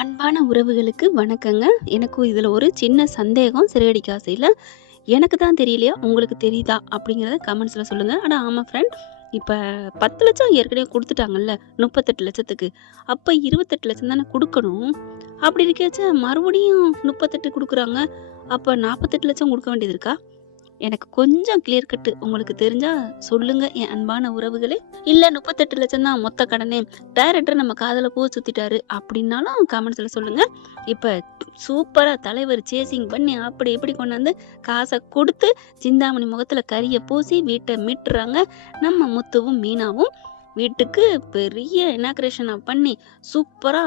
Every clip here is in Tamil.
அன்பான உறவுகளுக்கு வணக்கங்க. எனக்கும் இதில ஒரு சின்ன சந்தேகம் சிறகடிக்க ஆசையில. எனக்கு தான் தெரியலையா? உங்களுக்கு தெரியுதா? அப்படிங்கிறத கமெண்ட்ஸ்ல சொல்லுங்க. ஆமா ஃப்ரெண்ட். இப்ப 10,00,000 ஏற்கனவே குடுத்துட்டாங்கல்ல. 38,00,000க்கு. அப்ப 28,00,000 தானே குடுக்கணும். அப்படி இருக்கச்ச மறுபடியும் 38 குடுக்குறாங்க. அப்ப 48,00,000 குடுக்க வேண்டியது இருக்கா? எனக்கு கொஞ்சம் கிளியர் கட்டு உங்களுக்கு தெரிஞ்சா சொல்லுங்க என் அன்பான உறவுகளே. இல்ல 38,00,000 தான் மொத்த கடனே. டைரக்டர் நம்ம காதுல பூ சுத்திட்டாரு அப்படின்னாலும் கமெண்ட்ஸ்ல சொல்லுங்க. இப்ப சூப்பரா தலைவர் சேசிங் பண்ணி அப்படி இப்படி கொண்டாந்து காச குடுத்து சிந்தாமணி முகத்துல கரிய பூசி வீட்ட மீட்டுறாங்க. நம்ம முத்துவும் மீனாவும் வீட்டுக்கு பெரிய இனாக்ரேஷன பண்ணி சூப்பரா,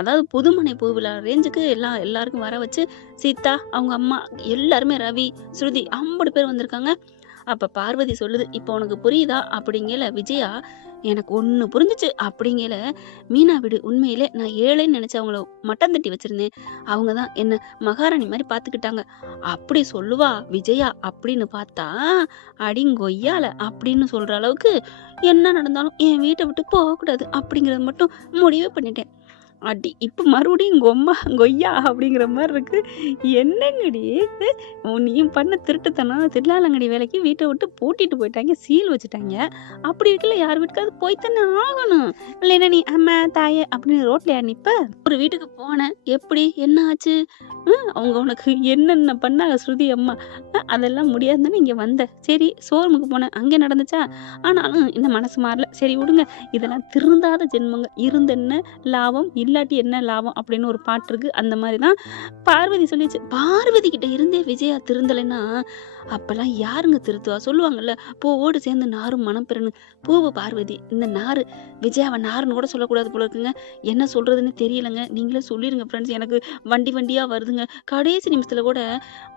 அதாவது புதுமனை பூவிழா ரேஞ்சுக்கு எல்லாருக்கும் வர வச்சு சீதா, அவங்க அம்மா எல்லாருமே, ரவி, ஸ்ருதி அம்புட்டு பேர் வந்திருக்காங்க. அப்ப பார்வதி சொல்லுது, "இப்ப உனக்கு புரியுதா?" அப்படிங்கல விஜயா, "எனக்கு ஒண்ணு புரிஞ்சுச்சு" அப்படிங்கல. மீனா வீடு உண்மையிலே நான் ஏழைன்னு நினைச்சு அவங்கள மட்டம் தட்டி வச்சிருந்தேன். அவங்க தான் என்ன மகாராணி மாரி பார்த்துக்கிட்டாங்க. அப்படி சொல்லுவா விஜயா அப்படின்னு பார்த்தா, அடிங்கொய்யால அப்படின்னு சொல்ற அளவுக்கு என்ன நடந்தாலும் என் வீட்ட விட்டு போகக்கூடாது அப்படிங்கிறத மட்டும் முடிவே பண்ணிட்டேன். அடி இப்ப மறுபடியும் கொய்யா அப்படிங்கிற மாரி இருக்கு. என்னங்கடி இது? நீயும் பண்ண திருட்டுத்தனம், தில்லாலங்கடி வேலைக்கு வீட்ட விட்டு பூட்டிட்டு போயிட்டாங்க. சீல் வச்சுட்டாங்க. அப்படி இருக்கல யார் வீட்டுக்காவது போய் தானே ஆகணும். இல்லைன்னா நீ அம்மா, தாயே அப்படின்னு ரோட்லயா நிப்ப? ஒரு வீட்டுக்கு போனேன். எப்படி? என்ன ஆச்சு? அவங்க உனக்கு என்னென்ன பண்ணாங்க ஸ்ருதி அம்மா? அதெல்லாம் முடியாதுன்னு தானே இங்க வந்த. சரி ஷோரூமுக்கு போனேன். அங்கே நடந்துச்சா? ஆனாலும் இன்னும் மனசு மாறல. சரி விடுங்க. இதெல்லாம் திருந்தாத ஜென்மங்க. இருந்தென்ன லாபம், இல்லாட்டி என்ன லாபம் அப்படின்னு ஒரு பாட்டு இருக்கு. அந்த மாதிரி தான் பார்வதி சொல்லிச்சு. பார்வதி கிட்ட இருந்தே விஜயா திருந்தலைன்னா அப்பெல்லாம் யாருங்க திருத்துவா? சொல்லுவாங்கல்ல, பூவோடு சேர்ந்து நாரும் மனம் பெறணும். பூவு பார்வதி, இந்த நாரு விஜயாவை நாருன்னு கூட சொல்லக்கூடாது போல இருக்குங்க. என்ன சொல்றதுன்னு தெரியலங்க. நீங்களே சொல்லிருங்க ஃப்ரெண்ட்ஸ். எனக்கு வண்டியா வருதுங்க. கடைசி நிமிஷத்துல கூட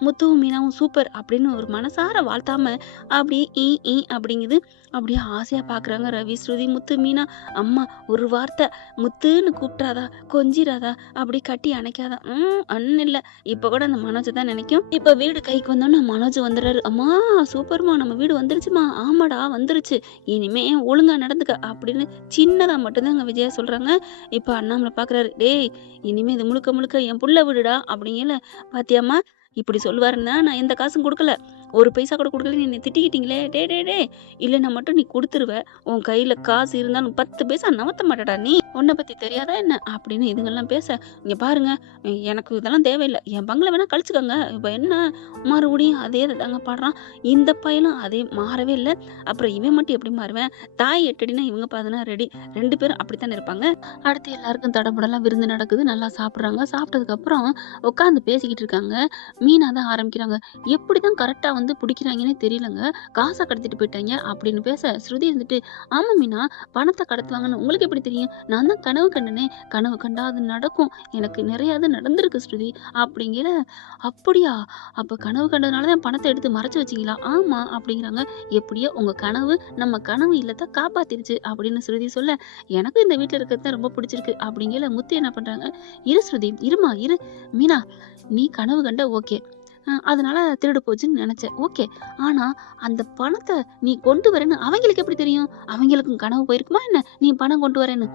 முத்துவும் மீனாவும் சூப்பர் அப்படின்னு ஒரு மனசார வாழ்த்தாம அப்படி ஈ அப்படிங்குது. அப்படியே ஆசையா பாக்குறாங்க ரவி, ஸ்ருதி, முத்து, மீனா. அம்மா ஒரு வார்த்தை முத்துன்னு கூப்பிட்றாதா, கொஞ்சிராதா, அப்படி கட்டி அணைக்காதா? அண்ணன் இல்ல. இப்ப கூட அந்த மனோஜ் தான் நினைக்கும். இப்ப வீடு கைக்கு வந்தோன்னு மனோஜ் வந்துடுறாரு. அம்மா சூப்பர்மா, நம்ம வீடு வந்துருச்சுமா. ஆமாடா வந்துருச்சு, இனிமே ஒழுங்கா நடந்துக்க அப்படின்னு சின்னதா மட்டும்தான் விஜயா சொல்றாங்க. இப்ப அண்ணாமலை பாக்குறாரு. டேய், இனிமே இது முழுக்க முழுக்க என் புள்ள வீடுடா அப்படிங்கல. பாத்தியாம்மா, இப்படி சொல்லுவாருன்னா நான் எந்த காசும் கொடுக்கல. ஒரு பைசா கூட கொடுக்கல. நீ திட்டிக்கிட்டீங்களே. டே இல்லைன்னா மட்டும் நீ கொடுத்துருவ. உன் கையில காசு இருந்தாலும் 10 பைசா நவத்த மாட்டடா நீ. உன்னை பத்தி தெரியாதா என்ன அப்படின்னு இதுங்கெல்லாம் பேச, இங்க பாருங்க, எனக்கு இதெல்லாம் தேவையில்லை. என் பங்கள வேணா கழிச்சுக்கோங்க. இப்ப என்ன மறுபடியும் அதே தாங்க பாடுறான். இந்த பையனும் அதே மாறவே இல்லை. அப்புறம் இவன் மட்டும் எப்படி மாறுவேன்? தாய் எட்டடினா இவங்க பாதுனா ரெடி. 2 பேரும் அப்படித்தானே இருப்பாங்க. அடுத்து எல்லாருக்கும் தடபுடலாம் விருந்து நடக்குது. நல்லா சாப்பிடுறாங்க. சாப்பிட்டதுக்கு அப்புறம் உட்காந்து பேசிக்கிட்டு இருக்காங்க. மீனா தான் ஆரம்பிக்கிறாங்க. எப்படிதான் கரெக்டா வந்து பிடிக்கிறாங்கன்னே தெரியலங்க. காசை கடத்திட்டு போயிட்டாங்க அப்படின்னு பேச, ஸ்ருதி இருந்துட்டு, ஆமா மீனா, பணத்தை கடத்துவாங்கன்னு உங்களுக்கு எப்படி தெரியும்? நான் தான் கனவு கண்டனே. கனவு கண்டா அது நடக்கும். எனக்கு நிறைய அது நடந்திருக்கு ஸ்ருதி அப்படிங்கிற. அப்படியா? அப்ப கனவு கண்டதுனாலதான் பணத்தை எடுத்து மறைச்சு வச்சீங்களா? ஆமா அப்படிங்கிறாங்க. எப்படியோ உங்க கனவு நம்ம கனவு இல்லத்தை காப்பாத்திருச்சு அப்படின்னு ஸ்ருதி சொல்ல, எனக்கு இந்த வீட்டுல இருக்கிறது ரொம்ப பிடிச்சிருக்கு அப்படிங்கிற. முத்து என்ன பண்றாங்க, இரு ஸ்ருதி, இருமா இரு. மீனா, நீ கனவு கண்ட ஓகே, அதனால திருடு போச்சுன்னு நினைச்ச ஓகே. ஆனா அந்த பணத்தை நீ கொண்டு வரேன்னு அவங்களுக்கு எப்படி தெரியும்? அவங்களுக்கும் கனவு போயிருக்குமா என்ன நீ பணம் கொண்டு வரேன்னு?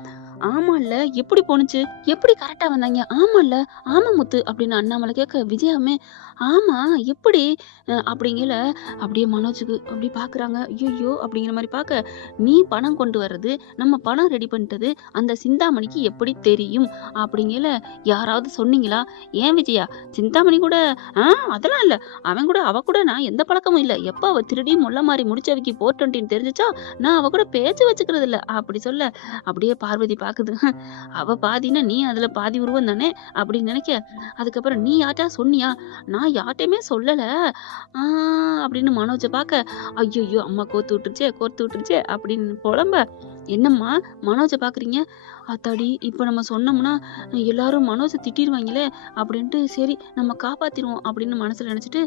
ஆமால்ல, எப்படி போனுச்சு? எப்படி கரெக்டா வந்தாங்க? ஆமால்ல, ஆமா முத்து அப்படின்னு அண்ணாமலை கேட்க, விஜயாமே ஆமா எப்படி அப்படிங்கல. அப்படியே மனோஜுக்கு அப்படி பாக்குறாங்க. ஐயோ அப்படிங்கிற மாதிரி பார்க்க, நீ பணம் கொண்டு வர்றது, நம்ம பணம் ரெடி பண்ணிட்டது அந்த சிந்தாமணிக்கு எப்படி தெரியும் அப்படிங்கல. யாராவது சொன்னீங்களா? ஏன் விஜயா, சிந்தாமணி கூட அதெல்லாம் இல்ல. அவ கூட நான் எந்த பழக்கமும் இல்ல. எப்ப அவ திருடி முல்ல மாதிரி முடிச்சவைக்கு 420 தெரிஞ்சுச்சா, நான் அவ கூட பேச்சு வச்சுக்கிறது இல்ல அப்படி சொல்ல, அப்படியே பார்வதி பாக்குது. அவ பாதினா நீ அதுல பாதி உருவம் தானே அப்படின்னு நினைக்க. அதுக்கப்புறம் நீ யார்ட்டா சொன்னியா? நான் யார்ட்டையுமே சொல்லல அப்படின்னு மனோஜை பார்க்க, ஐயோ அம்மா கோர்த்து விட்டுருச்சே அப்படின்னு புலம்ப. என்னம்மா மனோஜை பாக்குறீங்க? அத்தாடி, இப்ப நம்ம சொன்னோம்னா எல்லாரும் மனோஜை திட்டிடுவாங்களே அப்படின்ட்டு, சரி நம்ம காப்பாத்திடுவோம் அப்படின்னு மனசுல நினைச்சிட்டு,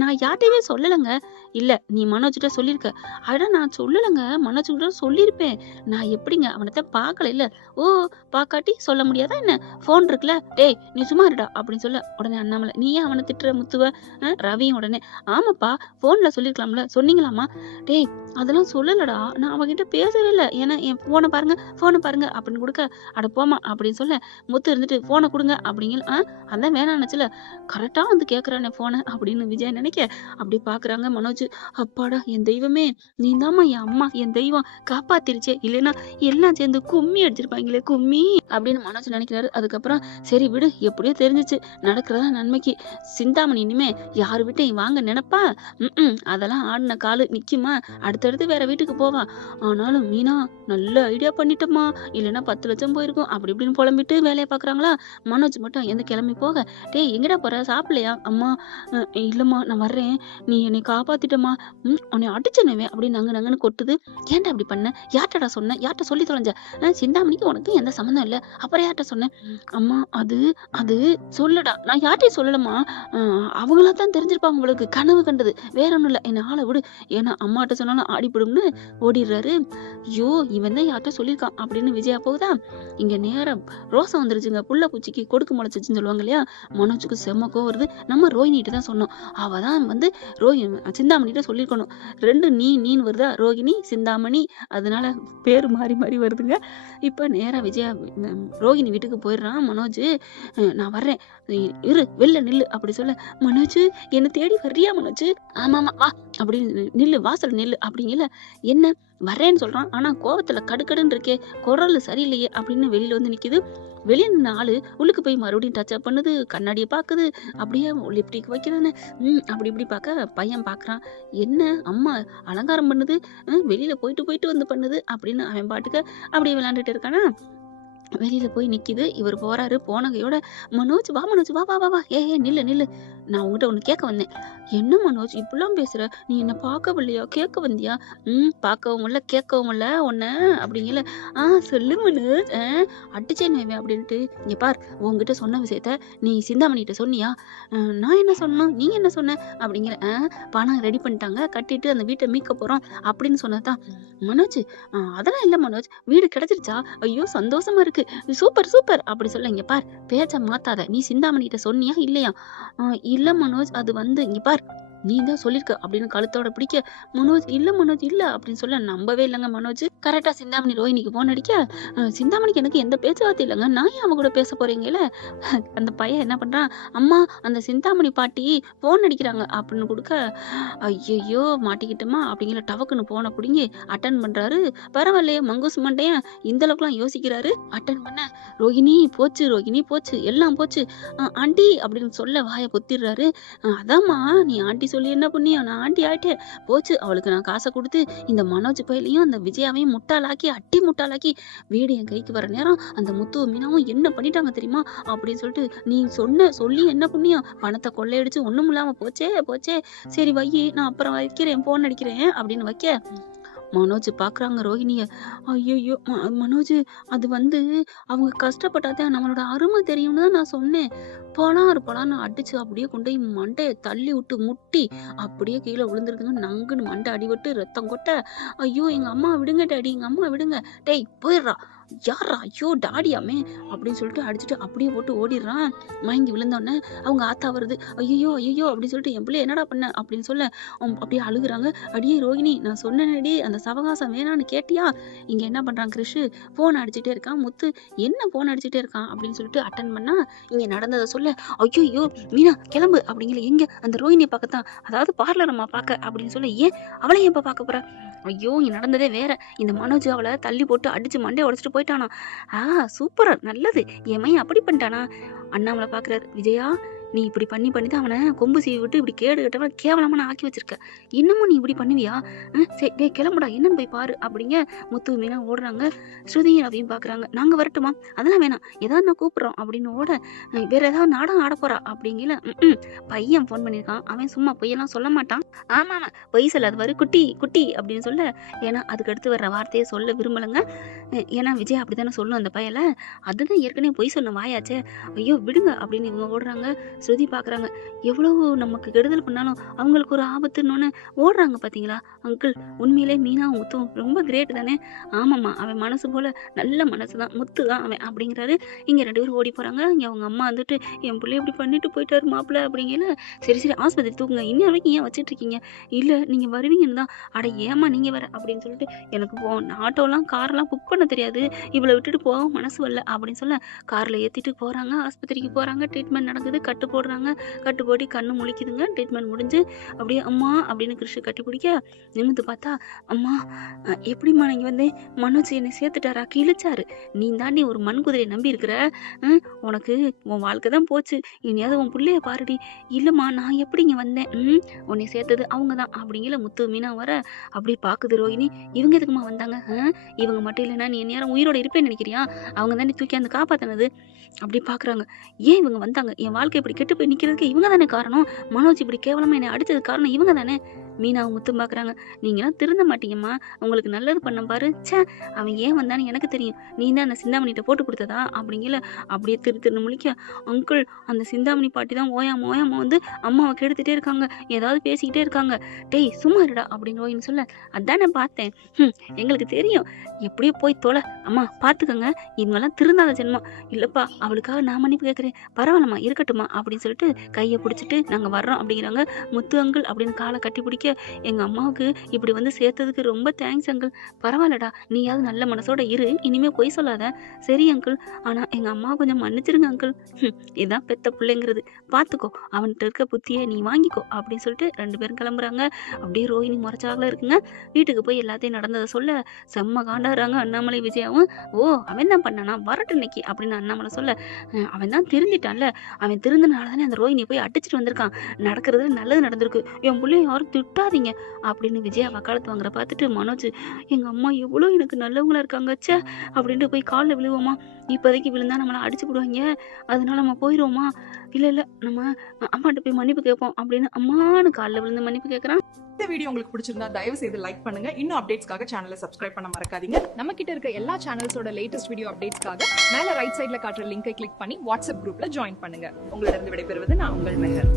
நான் யார்ட்டையுமே சொல்லலைங்க. இல்ல நீ மனோஜ்கிட்ட சொல்லியிருக்க. அட நான் சொல்லலைங்க, மனோஜ் கிட்ட சொல்லியிருப்பேன். நான் எப்படிங்க அவனத்தை பார்க்கல இல்ல. ஓ, பாக்காட்டி சொல்ல முடியாதா என்ன? போன் இருக்குல்ல. டேய் நீ சும்மா இருடா அப்படின்னு சொல்ல, உடனே அண்ணாமலை, நீ ஏன் அவனை திட்டுற முத்துவ? ரவியும் உடனே, ஆமாப்பா போன்ல சொல்லிருக்கலாம்ல, சொன்னீங்களாமா? டேய் அதெல்லாம் சொல்லலடா, நான் அவகிட்ட பேசவே இல்லை. ஏன்னா என் ஃபோனை பாருங்க அப்படின்னு கொடுக்க, அட போம்மா அப்படின்னு சொல்ல, முத்து இருந்துட்டு ஃபோனை கொடுங்க அப்படிங்கிற அதான் வேணான்னுச்சுல, கரெக்டா வந்து கேட்குறானே ஃபோனை அப்படின்னு விஜயா நினைக்க, அப்படி பார்க்குறாங்க மனோஜ். அப்பாடா என் தெய்வமே, நீ தாம்மா என் அம்மா, என் தெய்வம் காப்பாத்திருச்சே, இல்லைன்னா எல்லாம் சேர்ந்து கும்மி அடிச்சிருப்பாங்களே கும்மி அப்படின்னு மனோஜ் நினைக்கிறாரு. அதுக்கப்புறம் சரி விடு, எப்படியோ தெரிஞ்சிச்சு, நடக்கிறதா நன்மைக்கு. சிந்தாமணி இனிமே யார் வீட்டையும் வாங்க நினைப்பா? அதெல்லாம் ஆடின காலு நிக்குமா? அடுத்தடுத்து வேற வீட்டுக்கு போவா. ஆனாலும் மீனா நல்ல ஐடியா பண்ணிட்டோமா, இல்லைன்னா 10 லட்சம் போயிருக்கும் அப்படி இப்படின்னு புலம்பிட்டு வேலையை பாக்குறாங்களா. மனோஜ் மட்டும் எந்த கிளம்பி போக, டேய் எங்கடா போற, சாப்பிடலையா? அம்மா இல்லம்மா நான் வர்றேன், நீ என்னை காப்பாத்திட்டம்மா, உன்னை அடிச்சனவே அப்படின்னு நங்குன்னு கொட்டுது. ஏன்டா அப்படி பண்ண? யார்ட்டடா சொன்ன? யார்ட்ட சொல்லி தொலைஞ்ச? சிந்தாமணிக்கு உனக்கு எந்த சம்மந்தம் இல்லை, அப்புறம் யார்ட்ட சொன்னேன்? அம்மா அது அது சொல்லுடா. நான் யார்ட்டையும் சொல்லலம்மா, அவங்களா தான் தெரிஞ்சிருப்பாங்க உங்களுக்கு, கனவு கண்டது, வேற ஒண்ணும் இல்லை, என்ன ஆளை விடு, ஏன்னா அம்மாட்ட சொன்னாலும் ஆடிப்படும்னு ஓடிடுறாரு. ஐயோ இவன் தான் யார்ட்ட சொல்லியிருக்கான் அப்படின்னு விஜயா போகுதா. இங்க நேரம் ரோசம் வந்துருச்சுங்க, புள்ள பூச்சிக்கு கொடுக்கு முளைச்சிச்சுன்னு சொல்லுவாங்க இல்லையா. மனோஜுக்கு செம்மக்கோ வருது. நம்ம ரோஹினிட்டு தான் சொன்னோம், அவ தான் வந்து சிந்தாமணிட்ட சொல்லியிருக்கணும். 2 நீன்னு வருதா, ரோகிணி சிந்தாமணி, அதனால பேர் மாறி மாறி வருதுங்க. இப்ப நேரா விஜயா ரோகிணி வீட்டுக்கு போயிடுறான் மனோஜ். நான் வர்றேன், இரு வெளில நில்லு அப்படி சொல்ல, மனோஜ் என்ன தேடி வர்றியா மனோஜ்? ஆமாமா வா அப்படின்னு நில்லு, வாசல் நில்லு அப்படிங்கல. என்ன வர்றேன்னு சொல்றான், ஆனா கோவத்துல கடுக்கடுன்னு இருக்கே, குரல் சரியில்லையே அப்படின்னு வெளியில வந்து நிக்குது. வெளியே நின்ன ஆளு உள்ளுக்கு போய் மறுபடியும் டச் அப் பண்ணுது, கண்ணாடியை பாக்குது, அப்படியே லிப்டிக் வைக்கிறதுன்னு அப்படி இப்படி பார்க்க பையன் பாக்குறான். என்ன அம்மா அலங்காரம் பண்ணுது, வெளியில போயிட்டு வந்து பண்ணுது அப்படின்னு அவன் பாட்டுக்க அப்படியே விளையாண்டுட்டு இருக்கானா. வெளியில போய் நிக்குது. இவர் போறாரு. போனகையோட மனோஜ் வா மனோஜ், வா வா வா வா, ஏ நில்லு, நான் உங்ககிட்ட ஒண்ணு கேட்க வந்தேன். என்ன மனோஜ் இப்படிலாம் பேசுற, நீ என்ன பார்க்கவில்லையா, கேட்க வந்தியா? பார்க்கவும் இல்ல கேட்கவும் இல்ல உன்ன அப்படிங்கல. சொல்லு மனோஜ், அடிச்சேன் அப்படின்ட்டு. இங்க பார், உங்ககிட்ட சொன்ன விஷயத்த நீ சிந்தாமணிகிட்ட சொன்னியா? நான் என்ன சொன்னோம், நீ என்ன சொன்ன அப்படிங்கிற. பணம் ரெடி பண்ணிட்டாங்க, கட்டிட்டு அந்த வீட்டை மீட்க போறோம் அப்படின்னு சொன்னதான். மனோஜ் அதெல்லாம் இல்ல மனோஜ், வீடு கிடைச்சிருச்சா? ஐயோ சந்தோஷமா இருக்கு, சூப்பர் சூப்பர் அப்படி சொல்ல. இங்க பார், பேச்ச மாத்தாத, நீ சிந்தாமணிகிட்ட சொன்னியா இல்லையா? இல்ல மனோஜ், அது வந்து இங்க பார், நீ தான் சொல்லிருக்க அப்படின்னு கழுத்தோட பிடிக்க. மனோஜ் இல்ல அப்படின்னு சொல்ல, நம்பவே இல்லைங்க மனோஜ். கரெக்டா சிந்தாமணி ரோஹினிக்கு போன் அடிக்க, சிந்தாமணிக்கு எனக்கு எந்த பேச்சுவார்த்தை இல்லைங்க, நான் ஏன் அவ கூட பேச போறீங்கல்ல. அந்த பையன் என்ன பண்றான், அம்மா அந்த சிந்தாமணி பாட்டி போன் அடிக்கிறாங்க அப்படின்னு கொடுக்க, ஐயோ மாட்டிக்கிட்டோமா அப்படிங்கிற டவக்குன்னு போன பிடிங்கி அட்டன் பண்றாரு. பரவாயில்லையே மங்கூஸ் மண்டையன் இந்த அளவுக்குலாம் யோசிக்கிறாரு. அட்டன் பண்ண, ரோஹினி போச்சு எல்லாம் போச்சு ஆண்டி அப்படின்னு சொல்ல வாயை பொத்திடுறாரு. அதாம்மா நீ ஆண்டி சொல்லி என்ன பண்ணியா, நான் ஆண்டி ஆயிட்டேன், போச்சு. அவளுக்கு நான் காசை கொடுத்து இந்த மனோஜ் பையிலையும் அந்த விஜயாவையும் முட்டாளாக்கி வீடு என் கைக்கு வர நேரம் அந்த முத்து மீனாவும் என்ன பண்ணிட்டாங்க தெரியுமா அப்படின்னு சொல்லிட்டு, நீ சொல்லி என்ன பண்ணியா, பணத்தை கொள்ளையடிச்சு ஒண்ணும் இல்லாம போச்சே, சரி வையி, நான் அப்புறம் வைக்கிறேன், போன் அடிக்கிறேன் அப்படின்னு வைக்க. மனோஜ் பாக்குறாங்க ரோஹிணிய. ஐயோ மனோஜ், அது வந்து அவங்க கஷ்டப்பட்டாதான் நம்மளோட அருமை தெரியும்னு தான் நான் சொன்னேன். பலான்னு அடிச்சு அப்படியே கொண்டு போய் மண்டையை தள்ளி விட்டு முட்டி அப்படியே கீழே விழுந்துருக்குங்க. நங்குன்னு மண்டை அடிபட்டு ரத்தம் கொட்ட. ஐயோ எங்க அம்மா விடுங்க டாடி, எங்க அம்மா விடுங்க, டேய் போயிடுறா, யாரா, ஐயோ டாடியாமே அப்படின்னு சொல்லிட்டு அடிச்சுட்டு அப்படியே போட்டு ஓடிடுறான். மயங்கி விழுந்தோடனே அவங்க ஆத்தா வருது. ஐயோ அப்படின்னு சொல்லிட்டு, என் பிள்ளை என்னடா பண்ண அப்படின்னு சொல்ல அப்படியே அழுகுறாங்க. அடியே ரோஹிணி, நான் சொன்னேனடி அந்த சவகாசம் வேணான்னு கேட்டியா? இங்க என்ன பண்றான் கிருஷ், போன் அடிச்சுட்டே இருக்கான். முத்து என்ன போன் அடிச்சுட்டே இருக்கான் அப்படின்னு சொல்லிட்டு அட்டன் பண்ணா, இங்க நடந்ததை சொல்ல, ஐயோ மீனா கிளம்பு அப்படிங்கிற. எங்க அந்த ரோஹிணியை பார்க்கத்தான், அதாவது பார்லர் அம்மா பார்க்க அப்படின்னு சொல்ல. ஏன் அவளை எப்ப பார்க்க போற? ஐயோ இங்க நடந்ததே வேற, இந்த மனோஜ் அவளை தள்ளி போட்டு அடிச்சு மண்டையை உடைச்சிட்டு போயிட்டானா. சூப்பரா நல்லது, என் மையன் அப்படி பண்ணிட்டானா. அண்ணாமலை பாக்குறாரு. விஜயா, நீ இப்படி பண்ணிதான் அவனை கொம்பு சீவி விட்டு இப்படி கேடு கட்டவன் கேவலமான ஆக்கி வச்சிருக்க, இன்னமும் நீ இப்படி பண்ணுவியா? சரி டே கிளம்புடா, என்னன்னு போய் பாரு அப்படிங்க. முத்து மீனா ஓடுறாங்க. ஸ்ருதியும் அதையும் பாக்குறாங்க. நாங்க வரட்டுமா? அதெல்லாம் வேணாம், ஏதாவது நான் கூப்பிடுறோம் அப்படின்னு ஓட, வேற ஏதாவது நாடகம் ஆட போறா அப்படிங்கல. பையன் போன் பண்ணிருக்கான், அவன் சும்மா பொய்யெல்லாம் சொல்ல மாட்டான். ஆமா பொய் சொல்லாது வரு குட்டி அப்படின்னு சொல்ல, ஏன்னா அதுக்கு அடுத்து வர்ற வார்த்தையை சொல்ல விரும்பலங்க. ஏன்னா விஜய் அப்படித்தானே சொல்லணும் அந்த பையல, அதுதான் ஏற்கனவே பொய் சொன்ன வாயாச்சே. ஐயோ விடுங்க அப்படின்னு இவங்க ஓடுறாங்க. ஸ்ருதி பார்க்குறாங்க. எவ்வளவு நமக்கு கெடுதல் பண்ணாலும் அவங்களுக்கு ஒரு ஆபத்துன்னொன்னே ஓடுறாங்க பார்த்தீங்களா? அங்கிள் உண்மையிலே மீனாவும் முத்துவும் ரொம்ப கிரேட் தானே! ஆமாம்மா, அவன் மனசு போல நல்ல மனசு தான். முத்து தான் அவன் அப்படிங்கிறாரு. இங்க 2 பேரும் ஓடி போறாங்க. இங்க அவங்க அம்மா வந்துட்டு, "என் புள்ளைய இப்படி பண்ணிட்டு போயிட்டாரு மாப்பிள" அப்படிங்கையில, "சரி, சரி ஆஸ்பத்திரி தூக்குங்க. இன்னிய வரைக்கும் ஏன் வச்சுட்ருக்கீங்க?" "இல்ல நீங்க வருவீங்கன்னு தான்." "அட ஏம்மா நீங்க வேற" அப்படின்னு சொல்லிட்டு, "எனக்கு ஆட்டோலாம், கார்லாம் புக் பண்ண தெரியாது. இவள விட்டுட்டு போக மனசு வரல" அப்படின்னு சொல்ல, கார்ல ஏத்திட்டு போறாங்க. ஆஸ்பத்திரிக்கு போறாங்க. ட்ரீட்மெண்ட் நடக்குது. கட்டு போடுறாங்க. கட்டு போட்டு கண்ணு முழிக்குதுங்க. ட்ரீட்மெண்ட் முடிஞ்சு அப்படியே அம்மா அப்படின்னு கிருஷ் கட்டி பிடிக்க, நிமிர்ந்து பார்த்தா, "அம்மா எப்படிம்மா நீங்க வந்தேன்? மனோஜ் என்னை சேர்த்துட்டாரா? கிழிச்சாரு. நீ தாண்டி ஒரு மண் குதிரையை நம்பி இருக்கிற. உனக்கு உன் வாழ்க்கை தான் போச்சு. இனியாவது உன் புள்ளைய பாருடி." "இல்லம்மா நான் எப்படி இங்க வந்தேன்? உன்னை சேர்த்தது அவங்க தான்." அப்படிங்கிற முத்து மீனா வர அப்படியே பாக்குது ரோஹிணி. "இவங்க எதுக்குமா வந்தாங்க? இவங்க மட்டும் இல்லைன்னா நீ நேரம் உயிரோட இருப்பேன்னு நினைக்கிறியா? அவங்க தாண்டி தூக்கி அந்த காப்பாத்தினது." அப்படி பாக்குறாங்க. "ஏன் இவங்க வந்தாங்க? என் வாழ்க்கை இப்படி கெட்டு போய் நிக்கிறதுக்கு இவங்க தானே காரணம். மனோஜ் இப்படி கேவலமா என்னை அடிச்சது காரணம் இவங்க தானே." மீனா முத்தும் பாக்குறாங்க. "நீங்களாம் திருந்த மாட்டீங்கம்மா. உங்களுக்கு நல்லது பண்ண பாரு. ச்சே, அவன் ஏன் வந்தான்னு எனக்கு தெரியும். நீ தான் அந்த சிந்தாமணிட்ட போட்டு கொடுத்ததா?" அப்படிங்கல அப்படியே திருன்னு முழிக்க, "அங்கிள் அந்த சிந்தாமணி பாட்டி தான் ஓயாம ஓயாம வந்து அம்மாவை கெடுத்துட்டே இருக்காங்க. ஏதாவது பேசிக்கிட்டே இருக்காங்க." "டேய் சும்மா இருடா" அப்படின்னு ரோஹிணி சொல்ல, "அதானே பார்த்தேன். எங்களுக்கு தெரியும். எப்படியோ போய் தொலை. அம்மா பார்த்துக்கங்க. இவங்கெல்லாம் திருந்தாத ஜென்மம். இல்லப்பா அவளுக்காக நான் மன்னிப்பு கேட்குறேன். பரவாயில்லம்மா இருக்கட்டும்மா" அப்படின்னு சொல்லிட்டு கையை பிடிச்சிட்டு, "நாங்கள் வர்றோம்" அப்படிங்கிறாங்க. முத்து அங்கிள் அப்படின்னு காலை கட்டி பிடிக்க, "எங்க அம்மாவுக்கு இப்படி வந்து சேர்த்ததுக்கு ரொம்ப தேங்க்ஸ் அங்கிள். பரவாயில்லடா, நீயாவது நல்ல மனசோட இரு. இனிமே பொய் சொல்லாத." "சரி அங்கிள். ஆனா எங்க அம்மாவை கொஞ்சம் மன்னிச்சிருங்க அங்கிள். இதான் பெத்த பிள்ளைங்கிறது. பார்த்துக்கோ. அவன்கிட்ட இருக்க புத்தியை நீ வாங்கிக்கோ" அப்படின்னு சொல்லிட்டு 2 பேரும் கிளம்புறாங்க. அப்படியே ரோஹிணி முறைச்சாகல இருக்குங்க. வீட்டுக்கு போய் எல்லாத்தையும் நடந்ததை சொல்ல செம்ம காண்டாடுறாங்க அண்ணாமலை விஜயாவும். "ஓ அவன் தான் பண்ணானா? வரட்டும் இன்னைக்கு" அப்படின்னு அண்ணாமலை சொல்ல, அவன் தான் திருந்திட்டான்ல. அவன் திருந்தனால தானே அந்த ரோஹிணியை போய் அடிச்சிட்டு வந்திருக்கான். நடக்கிறது நல்லது நடந்திருக்கு. என் பிள்ளைய யாரும் திட்டாதீங்க" அப்படின்னு விஜயா வக்காலத்து வாங்குற பார்த்துட்டு மனோஜ், "எங்க அம்மா எவ்வளோ எனக்கு நல்லவங்களா இருக்காங்க. ச்சே" அப்படின்ட்டு போய் காலில் விழுவோமா. "இப்போதைக்கு விழுந்தா நம்மளை அடிச்சு போடுவாங்க. அதனால நம்ம போயிடுவோமா?" "இல்லை நம்ம அம்மாட்ட போய் மன்னிப்பு கேட்போம்" அப்படின்னு அம்மானு காலில் விழுந்து மன்னிப்பு கேட்குறான். இந்த வீடியோ உங்களுக்கு பிடிச்சிருந்தா தயவு செய்து லைக் பண்ணுங்க. இன்னும் அப்டேட்ஸ்க்காக சேனலை சப்ஸ்கிரைப் பண்ண மறக்காதீங்க. நம்ம கிட்ட இருக்க எல்லா சேனல்ஸோட லேட்டஸ்ட் வீடியோ அப்டேட்ஸ்க்காக மேல ரைட் சைடுல காட்டுற லிங்கை கிளிக் பண்ணி வாட்ஸ்அப் குரூப்ல ஜாயின் பண்ணுங்க. உங்களிடம் விடைபெறுவது நான் உங்கள் மெஹர்.